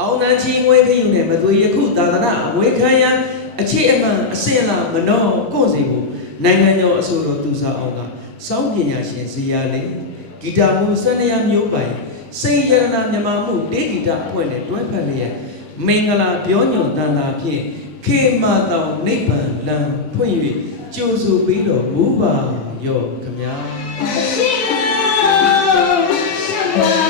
အောင်နန်းချီငွေခယူနဲ့မသွေယခုသာသနာအမွေခံရန်အခြေအမှန်အစစ်အလာမနောကိုယ်စီကိုနိုင်ငံတော်အစိုးရသူစားအောင်ကစောင်းပညာရှင်ဇေယျလေးဂီတာမှုစန္ဒယာမျိုးပိုင်စိတ်ရတနာမြမမှုတေဂီတာအဖွဲ့နဲ့တွဲဖက်လျက်မင်္ဂလာပြောညွန်တန်တာဖြင့်ခေမာတောင်နိဗ္ဗာန်လံဖွင့်၍ကြိုးဆိုပြီးတော်မူပါရော့ခမညာဘု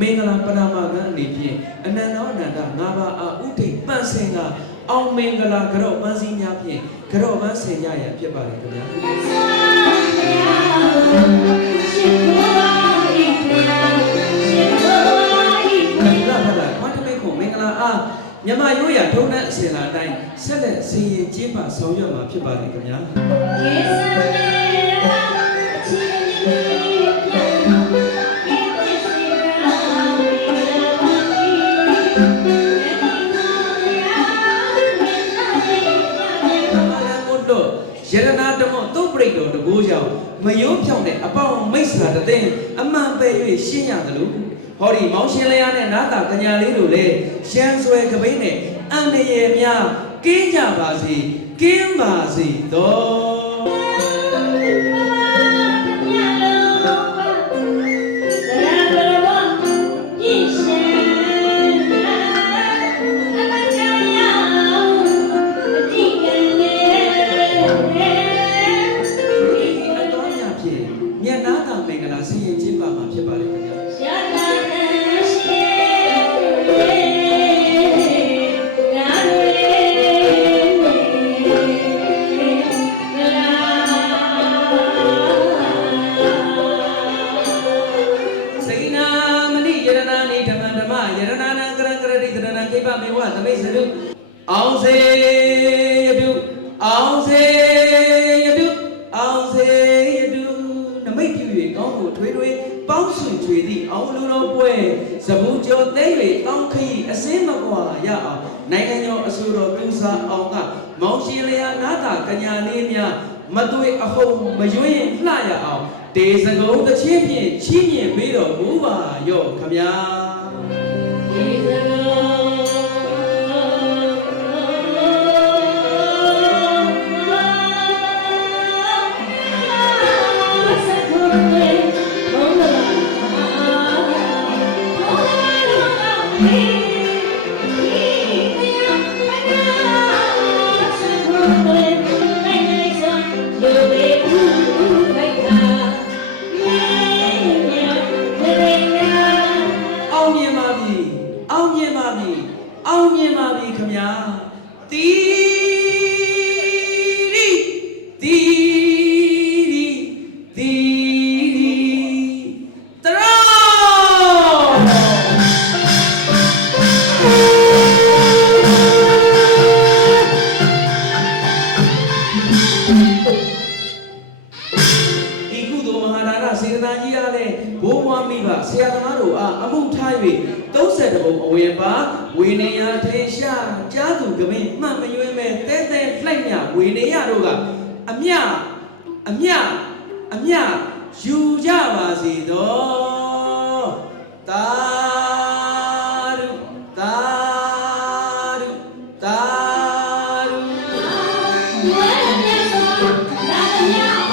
မင်္ဂလာပဏာမကံအနေဖြင့်အနန္တောအနန္တငါးပါးအာဥထိတ်ပန့်စင်ကအောင်မင်္ဂလာကြော့ပန်းစည်းများဖြင့်ကြော့ပန်းဆင်ကြရဖြစ်ပါလေခင်ဗျာလဖလာမတ်တမိတ်ခုမင်္ဂလာအားမြမရိုးရထုံးတဲ့အစဉ်လာအတိုင်းဆက်လက်စီရင်ကျင်းပဆောင်ရွက်မှာဖြစ်ပါလေခင်ဗျာမာ ရိတ်တော်တကိုးကြောင့်မယိုးဖြောင်းတဲ့အပေါင်းမိတ်ဆွာတသိန်းအမှန်ပဲ၍ရှင်းရတယ်လို့ဟောဒီမောင်ရှင်လျားနဲ့နာတာကညာလေးတို့လည်းရှမ်းဆွဲကပိန်းနဲ့အန္တရာယ်များကင်းကြပါစေကင်းပါစေတော့ မေဝသမိတ်စရုအောင်စေယတုအောင်စေယတုအောင်စေယတုနမိတ်ပြု၍ကောင်းကိုထွေးထွေးပေါင်းဆွေထွေသည့်အောင်လူတော်ပွဲဇဘူးကျော်သိ၍ကောင်းခရီးအစင်းမကွာရအောင်နိုင်ငံတော်အစိုးရပြုစာအောင်ကမောင်ရှင်လျာနာတာကညာလေးများမသွေအဟုံမရွေးလှရအောင်တေစကုံတစ်ချင်းဖြင့်ချီးမြှင့်ပေးတော်မူပါရော့ခမညာ အောင်မြင်ပါပြီအောင်မြင်ပါပြီအောင်မြင်ပါပြီခမညာတီ ဒါနစေတနာကြီးရတဲ့ဘိုးဘွားမိဘဆရာသမားတို့အားအမှုထား၍30ဘုံအဝယ်ပါဝေနေယထေရှာကြားသူကမင်းမှတ်မရွေးမဲ့တဲတဲလှိုက်မြဝေနေယတို့ကအမြအမြအမြယူကြပါစေတော့တာရုတာရုတာရု Yeah. ။